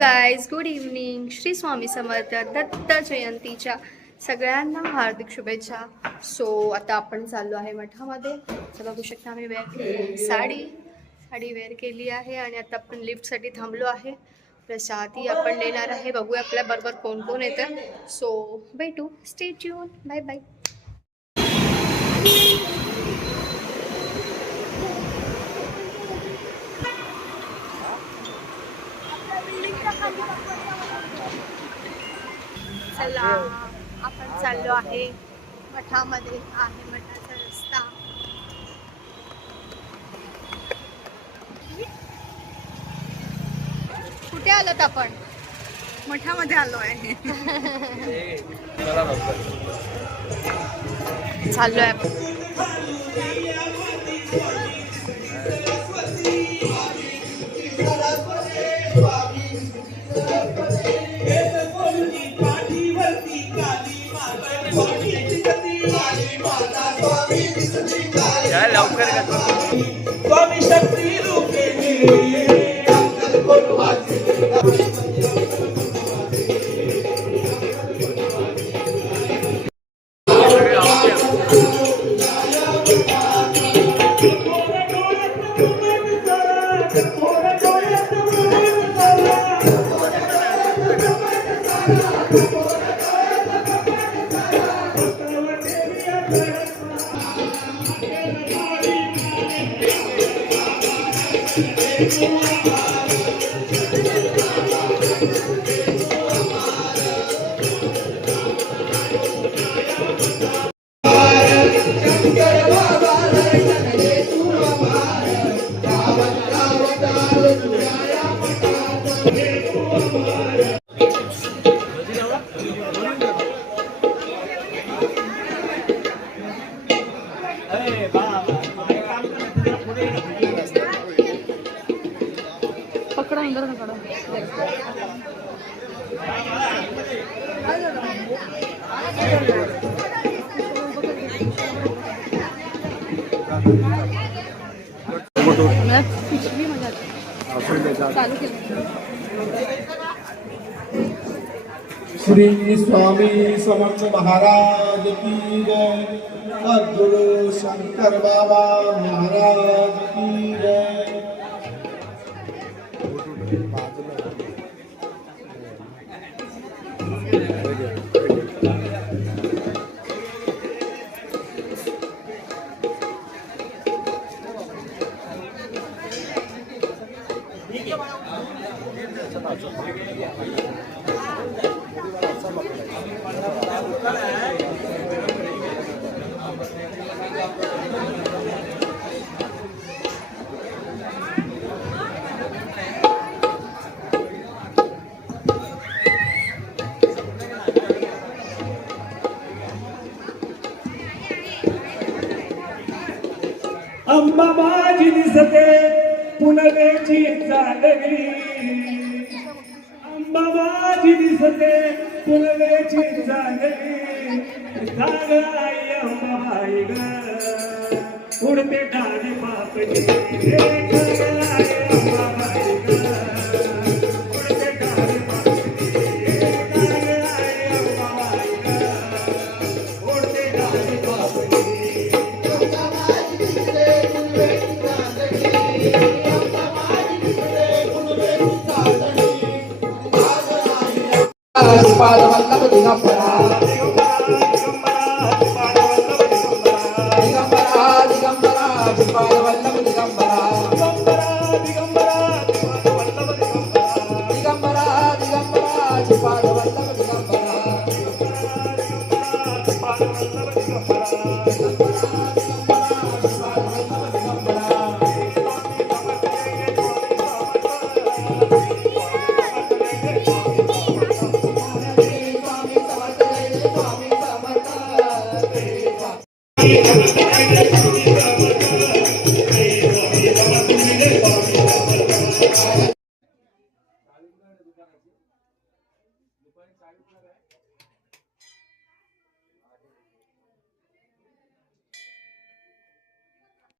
Guys good evening. Shri Swami Samarth Datta जयंतीच्या सगळ्यांना हार्दिक शुभेच्छा. सो आता आपण चाललो आहे मठामध्ये. तर बघू शकता आम्ही वेअर केली साडी वेअर केली आहे आणि आता आपण लिफ्टसाठी थांबलो आहे. प्रसादी आपण देणार आहे. बघूया आपल्याबरोबर कोण कोण येतं. सो भेटू. Stay tuned. Bye bye. चला आपण चाललो आहे मठामध्ये. आहे मठाचा रस्ता. कुठे आलोत आपण? मठामध्ये आलो आहे. चाललो आहे आपण. स्वामी शक्ती रूपे पकडा अंदर पकडा. चालू केलं. श्री स्वामी समर्थ महाराज की जय. सद्गुरु शंकर बाबा महाराज की जय. अंबा माझी दिसते पुनवेची चांदणी. अंबा माझी दिसते पुनवेची चांदणी. जाग आई अंबाबाई ग उडते डाळी पापडी. जाग आई अंबाबाई ग उडते डाळी पापडी. जाग आई अंबाबाई ग उडते डाळी पापडी. पाद वल्लभ दिगंबरा दिगंबरा दिगंबरा पाद वल्लभ दिगंबरा दिगंबरा दिगंबरा पाद वल्लभ